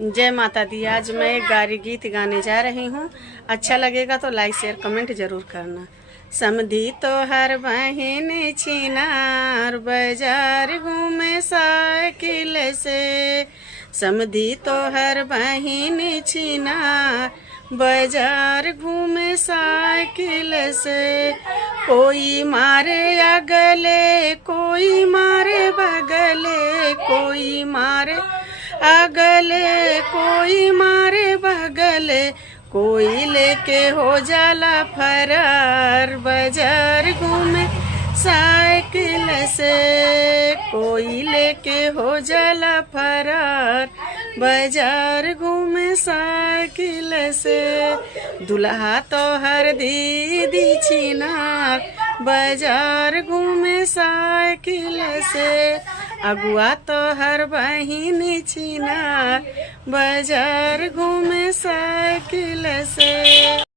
जय माता दी। आज मैं एक गारी गीत गाने जा रही हूँ। अच्छा लगेगा तो लाइक शेयर कमेंट जरूर करना। समधी तो हर बहिन छिनार बाजार घूमे साइकिल से। समधी तो हर बहिन छिनार बाजार घूमे साइकिल से। कोई मारे अगले कोई मारे बगले, कोई मारे अगले कोई मारे बगले, कोई लेके हो जाला फरार बाजार घूमे साइकिल से। कोई लेके हो जाला फरार बाजार घूमे साइकिल से। दुल्हा तो हर दीदी छिनार बाजार घूमे साइकिल से। अगुआ तो हर बहिन छिनार बाजार घूमे साइकिल से।